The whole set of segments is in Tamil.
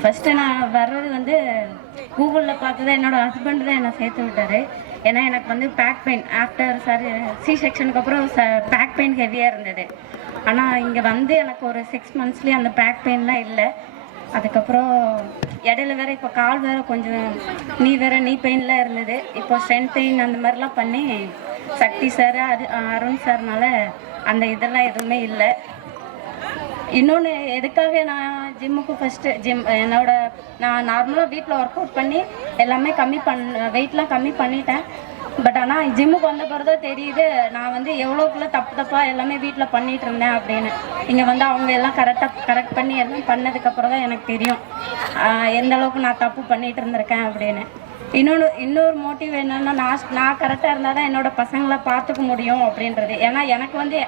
ஃபஸ்ட்டு நான் வர்றது வந்து கூகுளில் பார்த்து தான் என்னோடய ஹஸ்பண்ட் தான் என்னை சேர்த்து விட்டார். ஏன்னா எனக்கு வந்து பேக் பெயின் ஆஃப்டர் சி செக்ஷனுக்கு அப்புறம் பேக் பெயின் ஹெவியாக இருந்தது. ஆனால் இங்கே வந்து எனக்கு ஒரு 6 monthsலேயே அந்த பேக் பெயின்லாம் இல்லை. அதுக்கப்புறம் இடையில வேறு இப்போ கால் வேறு கொஞ்சம் நீ பெயின்லாம் இருந்தது. இப்போ ஸ்ட்ரென்த் பெயின் அந்த மாதிரிலாம் பண்ணி சக்தி சார் அருண் சார்னால அந்த இதெல்லாம் எதுவுமே இல்லை. இன்னொன்று எதுக்காக நான் ஜிம்முக்கு ஃபஸ்ட்டு நான் நார்மலாக வீட்டில் ஒர்க் அவுட் பண்ணி எல்லாமே வெயிட்லாம் கம்மி பண்ணிட்டேன். பட் ஆனால் ஜிம்முக்கு வந்த பிறகு தான் தெரியுது நான் வந்து எவ்வளோக்குள்ள தப்பாக எல்லாமே வீட்டில் பண்ணிகிட்டு இருந்தேன் அப்படின்னு. இங்கே வந்து அவங்க எல்லாம் கரெக்ட் பண்ணி எல்லாம் பண்ணதுக்கப்புறம் தான் எனக்கு தெரியும் எந்த அளவுக்கு நான் தப்பு பண்ணிகிட்டு இருந்திருக்கேன் அப்படின்னு. இன்னொரு மோட்டிவ் என்னென்னா நான் கரெக்டாக இருந்தால் தான் என்னோடய பசங்களை பார்த்துக்க முடியும் அப்படின்றது. ஏன்னா எனக்கு வந்து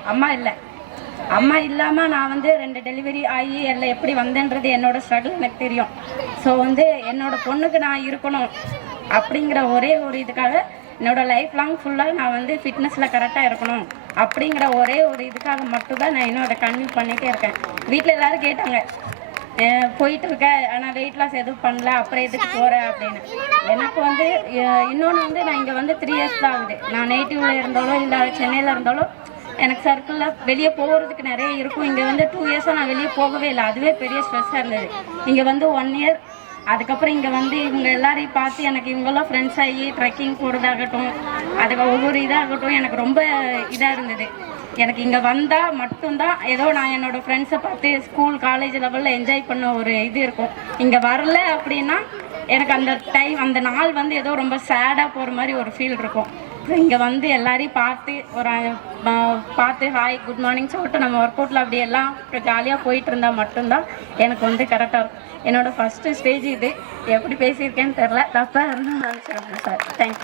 அம்மா இல்லாமல் நான் வந்து 2 டெலிவரி ஆகி எல்லாம் எப்படி வந்தேன்றது என்னோடய ஸ்ட்ரகிள் எனக்கு தெரியும். ஸோ வந்து என்னோடய பொண்ணுக்கு நான் இருக்கணும் அப்படிங்கிற ஒரே ஒரு இதுக்காக என்னோடய லைஃப் லாங் ஃபுல்லாக நான் வந்து ஃபிட்னஸில் கரெக்டாக இருக்கணும் அப்படிங்கிற ஒரே ஒரு இதுக்காக மட்டும்தான் நான் இன்னும் அதை கன்டினியூ பண்ணிகிட்டே இருக்கேன். வீட்டில் எல்லோரும் கேட்டாங்க போயிட்டு இருக்க ஆனால் வெயிட் லாஸ் எதுவும் பண்ணல அப்புறம் எதுக்கு போகிறேன் அப்படின்னு. எனக்கு வந்து இன்னொன்று வந்து நான் இங்கே வந்து 3 years தான் ஆகுது. நான் நேட்டிவில் இருந்தாலும் இல்லை சென்னையில் இருந்தாலும் எனக்கு சர்க்கிளில் வெளியே போகிறதுக்கு நிறைய இருக்கும். இங்கே வந்து 2 years நான் வெளியே போகவே இல்லை. அதுவே பெரிய ஸ்ட்ரெஸ்ஸாக இருந்தது. இங்கே வந்து 1 year அதுக்கப்புறம் இங்கே வந்து இவங்க எல்லாரையும் பார்த்து எனக்கு இவங்கெல்லாம் ஃப்ரெண்ட்ஸ் ஆகி ட்ரெக்கிங் போகிறதாகட்டும் அதுக்கு ஒவ்வொரு இதாகட்டும் எனக்கு ரொம்ப இதாக இருந்தது. எனக்கு இங்கே வந்தால் மட்டும்தான் ஏதோ நான் என்னோடய ஃப்ரெண்ட்ஸை பார்த்து ஸ்கூல் காலேஜ் லெவலில் என்ஜாய் பண்ண ஒரு இது இருக்கும். இங்கே வரல அப்படின்னா எனக்கு அந்த நாள் வந்து ஏதோ ரொம்ப சேடாக போகிற மாதிரி ஒரு ஃபீல் இருக்கும். இங்கே வந்து எல்லாரையும் பார்த்து ஹாய் குட் மார்னிங் சொல்லிட்டு நம்ம ஒர்க் அவுட்டில் அப்படி எல்லாம் ஜாலியாக போயிட்டு இருந்தால் மட்டும்தான் எனக்கு வந்து கரெக்டாக இருக்கும். என்னோடய ஃபஸ்ட்டு ஸ்டேஜ் இது. எப்படி பேசியிருக்கேன்னு தெரில, தப்பாக இருந்தால் நினச்சிருக்கேன் சார். தேங்க்யூ.